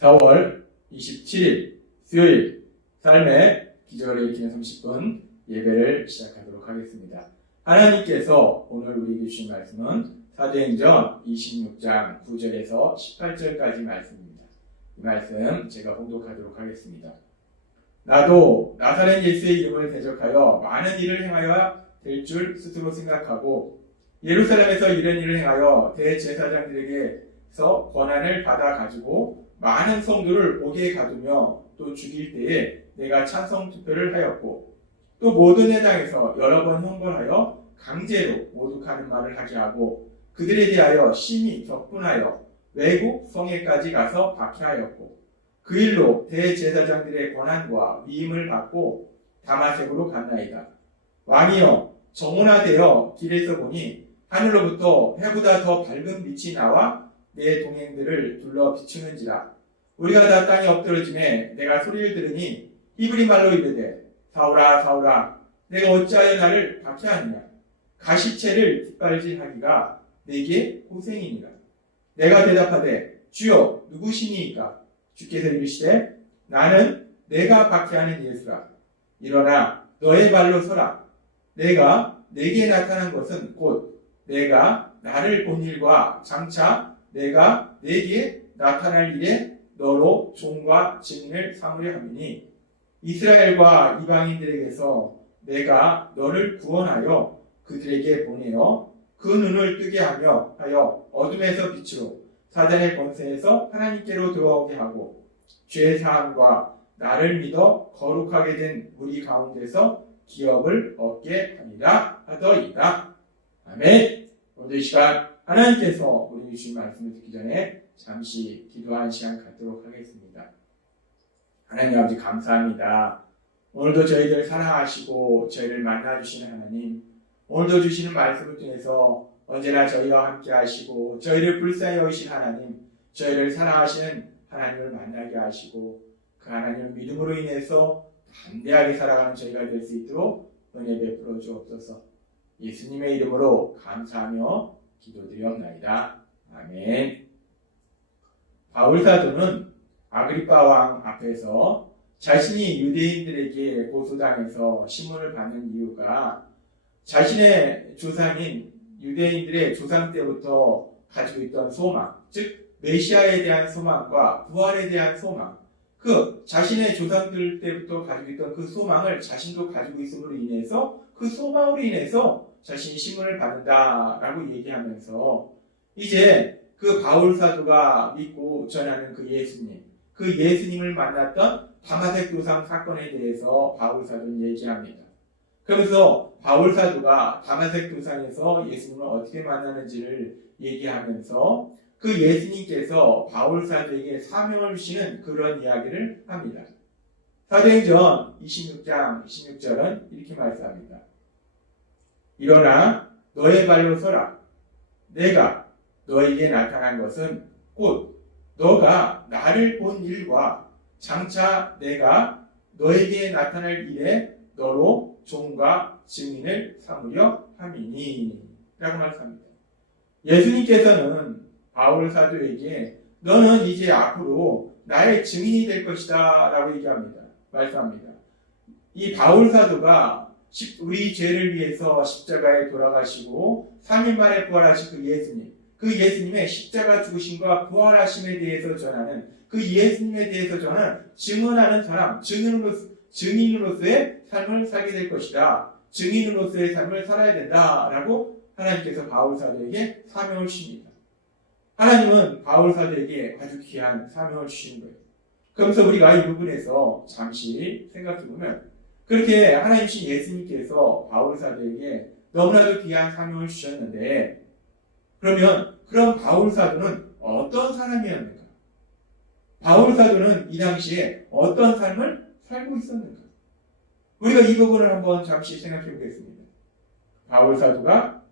4월 27일 수요일 삶의 기적을 읽기는 30분 예배를 시작하도록 하겠습니다. 하나님께서 오늘 우리에게 주신 말씀은 사도행전 26장 9절에서 18절까지 말씀입니다. 이 말씀 제가 봉독하도록 하겠습니다. 나도 나사렛 예수의 이름을 대적하여 많은 일을 행하여 될 줄 스스로 생각하고 예루살렘에서 이런 일을 행하여 대제사장들에게서 권한을 받아 가지고 많은 성도를 옥에 가두며 또 죽일 때에 내가 찬성 투표를 하였고 또 모든 회당에서 여러 번 형벌하여 강제로 모독하는 말을 하게 하고 그들에 대하여 심히 격분하여 외국 성에까지 가서 박해하였고 그 일로 대제사장들의 권한과 위임을 받고 다마섹으로 갔나이다. 왕이여 정오나되어 길에서 보니 하늘로부터 해보다 더 밝은 빛이 나와 내 동행들을 둘러 비추는지라. 우리가 다 땅에 엎드러짐에 내가 소리를 들으니 히브리 말로 이르되 사울아 사울아 내가 어찌하여 나를 박해하느냐. 가시채를 뒷발질하기가 내게 고생이니라. 내가 대답하되 주여 누구시니이까. 주께서 이르시되 나는 내가 박해하는 예수라. 일어나 너의 발로 서라. 내가 내게 나타난 것은 곧 내가 나를 본 일과 장차 내가 내게 나타날 일에 너로 종과 증인을 삼으려 함이니 이스라엘과 이방인들에게서 내가 너를 구원하여 그들에게 보내어 그 눈을 뜨게 하여 어둠에서 빛으로 사단의 권세에서 하나님께로 돌아오게 하고 죄 사함과 나를 믿어 거룩하게 된 우리 가운데서 기업을 얻게 하리라 하더이다. 아멘. 오늘 이 시간 하나님께서 우리 주신 말씀을 듣기 전에 잠시 기도하는 시간 갖도록 하겠습니다. 하나님 아버지 감사합니다. 오늘도 저희들 사랑하시고 저희를 만나주시는 하나님, 오늘도 주시는 말씀을 통해서 언제나 저희와 함께 하시고 저희를 불쌍히 여기신 하나님, 저희를 사랑하시는 하나님을 만나게 하시고 그 하나님을 믿음으로 인해서 담대하게 살아가는 저희가 될 수 있도록 은혜 베풀어 주옵소서. 예수님의 이름으로 감사하며 기도드리옵나이다. 아멘. 바울 사도는 아그리파 왕 앞에서 자신이 유대인들에게 고소당해서 신문을 받는 이유가 자신의 조상인 유대인들의 조상 때부터 가지고 있던 소망, 즉 메시아에 대한 소망과 부활에 대한 소망, 그 자신의 조상들 때부터 가지고 있던 그 소망을 자신도 가지고 있음으로 인해서 그 소망으로 인해서 자신이 신문을 받는다라고 얘기하면서 이제 그 바울 사도가 믿고 전하는 그 예수님, 그 예수님을 만났던 다마섹 도상 사건에 대해서 바울 사도는 얘기합니다. 그러면서 바울 사도가 다마섹 도상에서 예수님을 어떻게 만나는지를 얘기하면서 그 예수님께서 바울 사도에게 사명을 주시는 그런 이야기를 합니다. 사도행전 26장 26절은 이렇게 말씀합니다. 일어나 너의 발로 서라. 내가 너에게 나타난 것은 곧 너가 나를 본 일과 장차 내가 너에게 나타날 일에 너로 종과 증인을 삼으려 함이니 라고 말씀합니다. 예수님께서는 바울 사도에게 너는 이제 앞으로 나의 증인이 될 것이다 라고 얘기합니다. 말씀합니다. 이 바울 사도가 우리 죄를 위해서 십자가에 돌아가시고 3일 만에 부활하신 그 예수님의 십자가 죽으심과 부활하심에 대해서 전하는 그 예수님에 대해서 전하는 증언하는 사람, 증인으로서의 삶을 살게 될 것이다. 증인으로서의 삶을 살아야 된다라고 하나님께서 바울 사도에게 사명을 주십니다. 하나님은 바울 사도에게 아주 귀한 사명을 주신 거예요. 그러면서 우리가 이 부분에서 잠시 생각해보면 그렇게 하나님이신 예수님께서 바울 사도에게 너무나도 귀한 사명을 주셨는데 그러면 그런 바울 사도는 어떤 사람이었는가? 바울 사도는 이 당시에 어떤 삶을 살고 있었는가? 우리가 이 부분을 한번 잠시 생각해 보겠습니다. 바울 사도가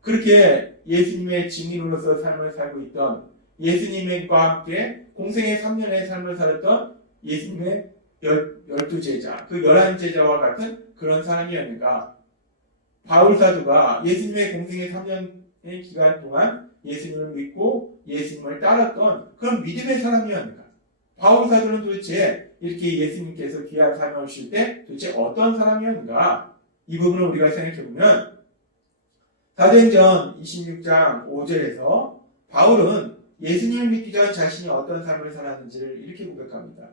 그렇게 예수님의 증인으로서 삶을 살고 있던 예수님과 함께 공생의 3년의 삶을 살았던 예수님의 12제자, 그 11제자와 같은 그런 사람이었는가? 바울 사도가 예수님의 공생의 3년의 기간 동안 예수님을 믿고 예수님을 따랐던 그런 믿음의 사람이었는가? 바울 사도는 도대체 이렇게 예수님께서 귀한 삶을 오실 때 도대체 어떤 사람이었는가? 이 부분을 우리가 생각해보면 사도행전 26장 5절에서 바울은 예수님을 믿기 전 자신이 어떤 삶을 살았는지를 이렇게 고백합니다.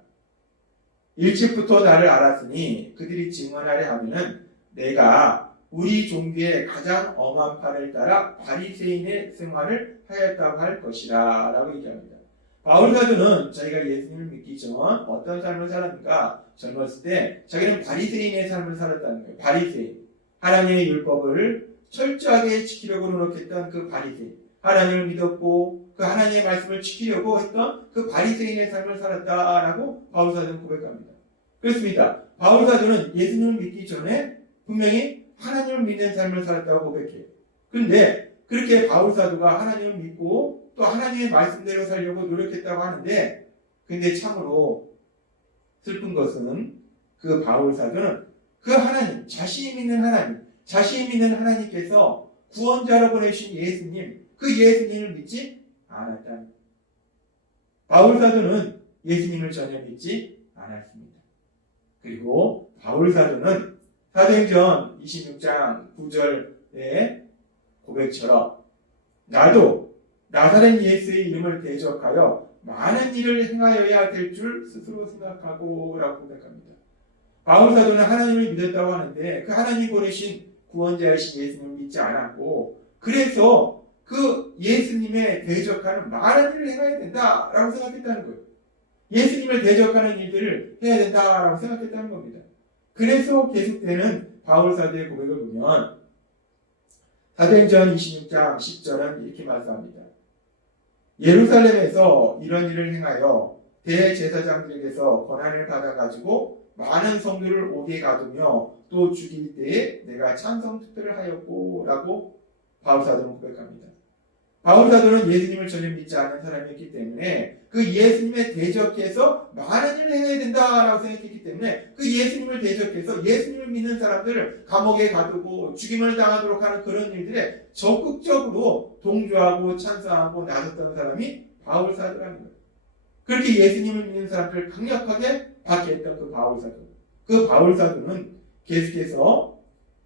일찍부터 나를 알았으니 그들이 증언하려 하면은 내가 우리 종교의 가장 엄한 판을 따라 바리새인의 생활을 하였다고 할 것이라 라고 얘기합니다. 바울 사도는 자기가 예수님을 믿기 전 어떤 삶을 살았는가? 젊었을 때 자기는 바리새인의 삶을 살았다는 거예요. 바리새인. 하나님의 율법을 철저하게 지키려고 노력했던 그 바리새인. 하나님을 믿었고 그 하나님의 말씀을 지키려고 했던 그 바리새인의 삶을 살았다라고 바울 사도는 고백합니다. 그렇습니다. 바울 사도는 예수님을 믿기 전에 분명히 하나님을 믿는 삶을 살았다고 고백해요. 그런데 그렇게 바울 사도가 하나님을 믿고 또 하나님의 말씀대로 살려고 노력했다고 하는데, 근데 참으로 슬픈 것은 그 바울 사도는 그 하나님, 자신이 믿는 하나님, 자신이 믿는 하나님께서 구원자로 보내신 예수님, 그 예수님을 믿지 않았다는 거예요. 바울 사도는 예수님을 전혀 믿지 않았습니다. 그리고 바울 사도는 사도행전 26장 9절의 고백처럼 나도 나사렛 예수의 이름을 대적하여 많은 일을 행하여야 될 줄 스스로 생각하고 라고 고백합니다. 바울 사도는 하나님을 믿었다고 하는데 그 하나님 보내신 구원자이신 예수님을 믿지 않았고, 그래서 그 예수님의 대적하는 많은 일을 행해야 된다라고 생각했다는 거예요. 예수님을 대적하는 일들을 해야 된다라고 생각했다는 겁니다. 그래서 계속되는 바울 사도의 고백을 보면 사도행전 26장 10절은 이렇게 말씀합니다. 예루살렘에서 이런 일을 행하여 대제사장들에게서 권한을 받아가지고 많은 성도를 옥에 가두며 또 죽일 때에 내가 찬성 투표를 하였고 라고 바울 사도는 고백합니다. 바울 사도는 예수님을 전혀 믿지 않는 사람이었기 때문에 그 예수님에 대적해서 많은 일을 해야 된다라고 생각했기 때문에 그 예수님을 대적해서 예수님을 믿는 사람들을 감옥에 가두고 죽임을 당하도록 하는 그런 일들에 적극적으로 동조하고 찬성하고 나섰던 사람이 바울 사도라는 거예요. 그렇게 예수님을 믿는 사람들을 강력하게 박해했던 그 바울 사도. 그 바울 사도는 계속해서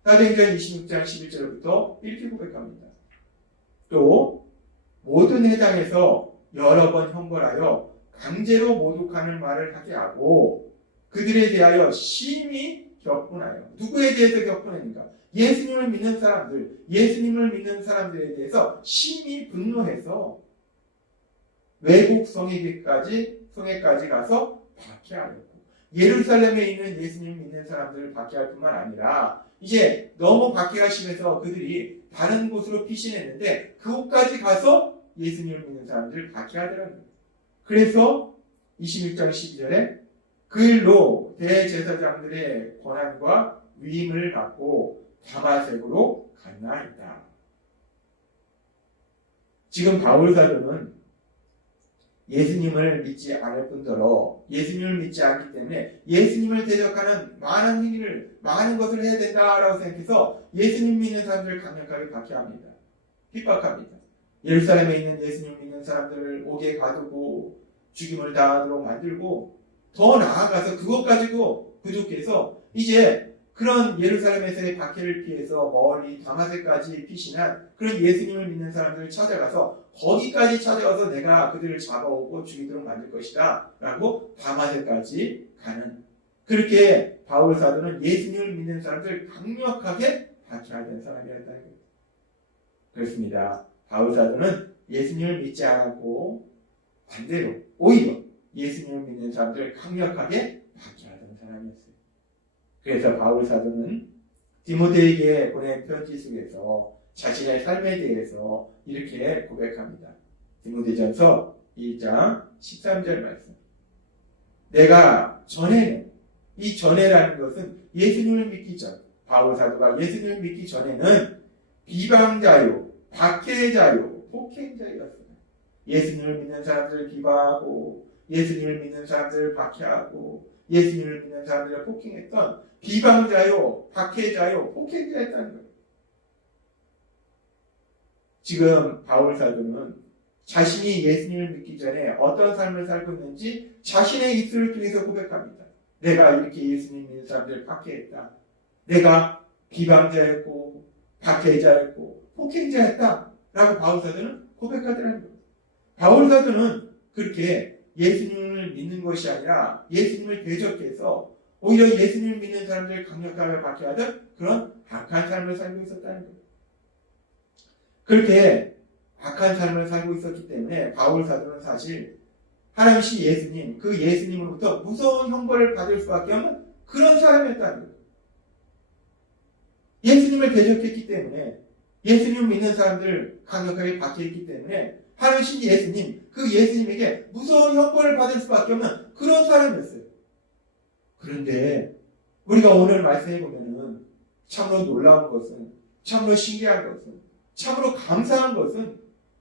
사도행전 26장 11절부터 이렇게 고백합니다. 또 모든 회당에서 여러 번 형벌하여 강제로 모독하는 말을 하게 하고 그들에 대하여 심히 격분하여, 누구에 대해서 격분했는가? 예수님을 믿는 사람들, 예수님을 믿는 사람들에 대해서 심히 분노해서 외국 성에까지 가서 박해하였고, 예루살렘에 있는 예수님을 믿는 사람들을 박해할 뿐만 아니라 이제 너무 박해가 심해서 그들이 다른 곳으로 피신했는데 그곳까지 가서 예수님을 믿는 사람들을 박해하더라는 거예요. 그래서 26장 12절에 그 일로 대제사장들의 권한과 위임을 받고 다마색으로 갔나이다. 지금 바울 사도는 예수님을 믿지 않을 뿐더러 예수님을 믿지 않기 때문에 예수님을 대적하는 많은 행위를, 많은 것을 해야 된다라고 생각해서 예수님 믿는 사람들을 강력하게 박해합니다. 핍박합니다. 예루살렘에 있는 예수님 믿는 사람들을 옥에 가두고 죽임을 당하도록 만들고, 더 나아가서 그것 가지고 부족해서 이제 그런 예루살렘에서의 박해를 피해서 멀리 다마섹까지 피신한 그런 예수님을 믿는 사람들을 찾아가서 거기까지 찾아가서 내가 그들을 잡아오고 죽이도록 만들 것이다 라고 다마섹까지 가는, 그렇게 바울 사도는 예수님을 믿는 사람들을 강력하게 박해하던 사람이었다는 거예요. 그렇습니다. 바울 사도는 예수님을 믿지 않았고 반대로 오히려 예수님을 믿는 사람들을 강력하게 박해하던 사람이었어요. 그래서 바울 사도는 디모데에게 보낸 편지 속에서 자신의 삶에 대해서 이렇게 고백합니다. 디모데전서 1장 13절 말씀. 내가 전에는, 이 전에라는 것은 예수님을 믿기 전, 바울 사도가 예수님을 믿기 전에는 비방자요, 박해자요, 폭행자였어요. 예수님을 믿는 사람들을 비방하고 예수님을 믿는 사람들을 박해하고 예수님을 믿는 사람들을 폭행했던 비방자요, 박해자요, 폭행자였다는 거예요. 지금 바울 사도는 자신이 예수님을 믿기 전에 어떤 삶을 살고 있는지 자신의 입술을 통해서 고백합니다. 내가 이렇게 예수님 믿는 사람들을 박해했다. 내가 비방자였고 박해자였고 폭행자였다. 라고 바울사도는 고백하더라는 거예요. 바울사도는 그렇게 예수님을 믿는 것이 아니라 예수님을 대적해서 오히려 예수님을 믿는 사람들을 강력하게 박해하던 그런 악한 삶을 살고 있었다는 거예요. 그렇게 악한 삶을 살고 있었기 때문에 바울사도는 사실 하나님이신 예수님, 그 예수님으로부터 무서운 형벌을 받을 수밖에 없는 그런 사람이었다는 거예요. 예수님을 대적했기 때문에 예수님을 믿는 사람들 강력하게 박해했기 때문에 하나님이신 예수님, 그 예수님에게 무서운 형벌을 받을 수밖에 없는 그런 사람이었어요. 그런데 우리가 오늘 말씀해 보면은 참으로 놀라운 것은, 참으로 신기한 것은, 참으로 감사한 것은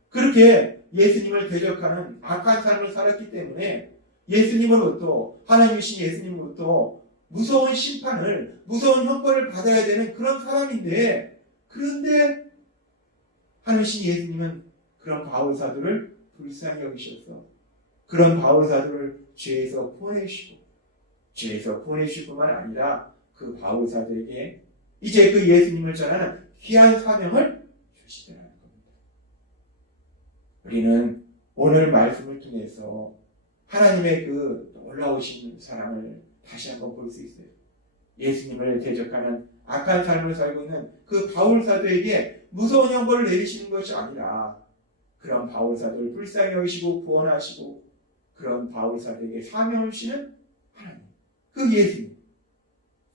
그렇게 예수님을 대적하는 악한 삶을 살았기 때문에 예수님으로부터, 하나님이신 예수님으로부터 무서운 심판을, 무서운 형벌을 받아야 되는 그런 사람인데, 그런데 하나님이신 예수님은 그런 바울사도를 불쌍히 여기셔서 그런 바울사도를 죄에서 구원해주시고, 죄에서 구원해주실 뿐만 아니라 그 바울사도에게 이제 그 예수님을 전하는 귀한 사명을 주시더라는 겁니다. 우리는 오늘 말씀을 통해서 하나님의 그 놀라우신 사랑을 다시 한번 볼 수 있어요. 예수님을 대적하는 악한 삶을 살고 있는 그 바울사도에게 무서운 형벌을 내리시는 것이 아니라 그런 바울사도를 불쌍히 여기시고 구원하시고 그런 바울사도에게 사명을 주시는 하나님, 그 예수님.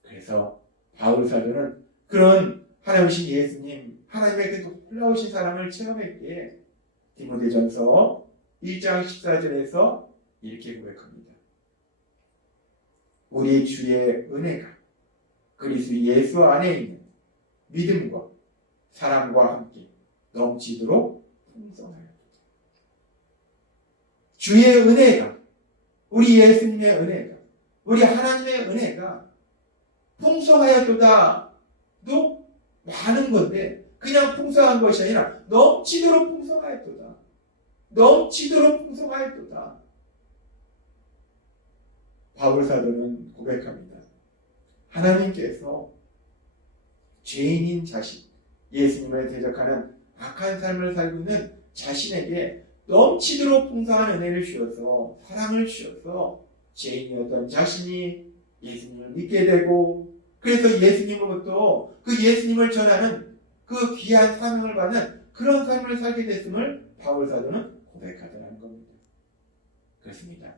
그래서 바울사도는 그런 하나님이신 예수님, 하나님의 그 놀라우신 사랑을 체험했기에 디모데전서 1장 14절에서 이렇게 고백합니다. 우리 주의 은혜가 그리스도 예수 안에 있는 믿음과 사랑과 함께 넘치도록 풍성하여. 주의 은혜가, 우리 예수님의 은혜가, 우리 하나님의 은혜가 풍성하였도다도 많은 건데 그냥 풍성한 것이 아니라 넘치도록 풍성하였도다. 넘치도록 풍성하였도다. 바울사도는 고백합니다. 하나님께서 죄인인 자신, 예수님을 대적하는 악한 삶을 살고 있는 자신에게 넘치도록 풍성한 은혜를 주셔서, 사랑을 주셔서 죄인이었던 자신이 예수님을 믿게 되고, 그래서 예수님으로부터 그 예수님을 전하는 그 귀한 사명을 받는 그런 삶을 살게 됐음을 바울사도는 고백하더라는 겁니다. 그렇습니다.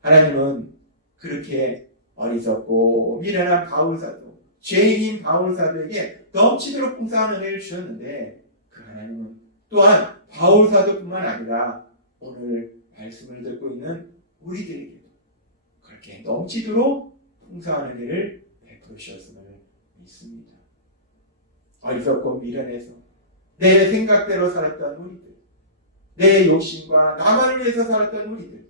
하나님은 그렇게 어리석고 미련한 바울사도, 죄인인 바울사도에게 넘치도록 풍성한 은혜를 주셨는데 그 하나님은 또한 바울사도뿐만 아니라 오늘 말씀을 듣고 있는 우리들에게도 그렇게 넘치도록 풍성한 은혜를 베풀어 주셨음을 믿습니다. 어리석고 미련해서 내 생각대로 살았던 우리들, 내 욕심과 나만을 위해서 살았던 우리들,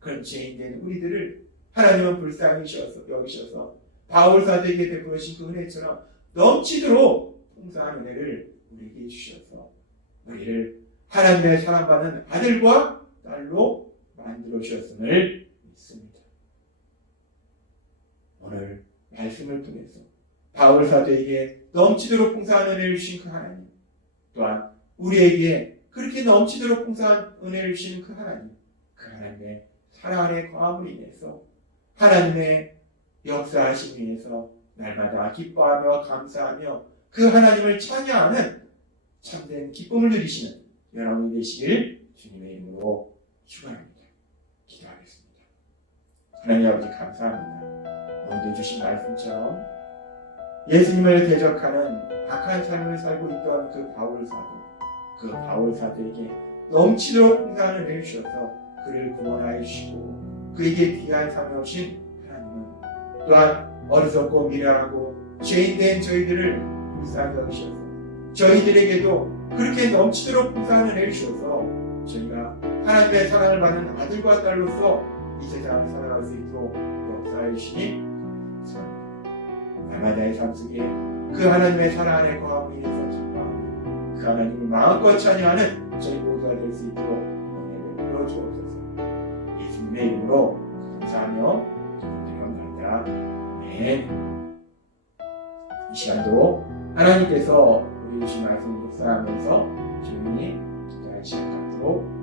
그런 죄인된 우리들을 하나님은 불쌍히 여기셔서 바울사도에게 베풀어 주신 그 은혜처럼 넘치도록 풍성한 은혜를 우리에게 주셔서 우리를 하나님의 사랑받는 아들과 딸로 만들어 주셨음을 믿습니다. 오늘 말씀을 통해서 바울사도에게 넘치도록 풍성한 은혜를 주신 그 하나님, 또한 우리에게 그렇게 넘치도록 풍성한 은혜를 주신 그 하나님, 그 하나님의 사랑 안에 거함으로 인해서 하나님의 역사하심에 인해서 날마다 기뻐하며 감사하며 그 하나님을 찬양하는 참된 기쁨을 누리시는 여러분이 되시길 주님의 이름으로 축원합니다. 기도하겠습니다. 하나님 아버지 감사합니다. 오늘도 주신 말씀처럼 예수님을 대적하는 악한 삶을 살고 있던 그 바울사도에게 넘치도록 풍성한 은혜를 주셔서 그를 구원하여 주시고 그에게 귀한 사명을 주신 하나님은 또한 어리석고 미련하고 죄인된 저희들을 불쌍히 여기셔서 저희들에게도 그렇게 넘치도록 풍성한 은혜를 주셔서 저희가 하나님의 사랑을 받는 아들과 딸로서 이 세상을 살아갈 수 있도록 역사해 주시니 감사합니다. 날마다의 삶 속에 그 하나님의 사랑 안에 거함으로 인해서 참과 그 그 하나님을 마음껏 찬양하는 저희 모두가 될 수 있도록 은혜를 부어 주옵소서. 예수님의 이름으로 감사하며 기도합니다. 아멘. 이 시간도 하나님께서 우리 주신 말씀을 묵상하면서 조용히 기도할 시간 갖도록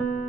네.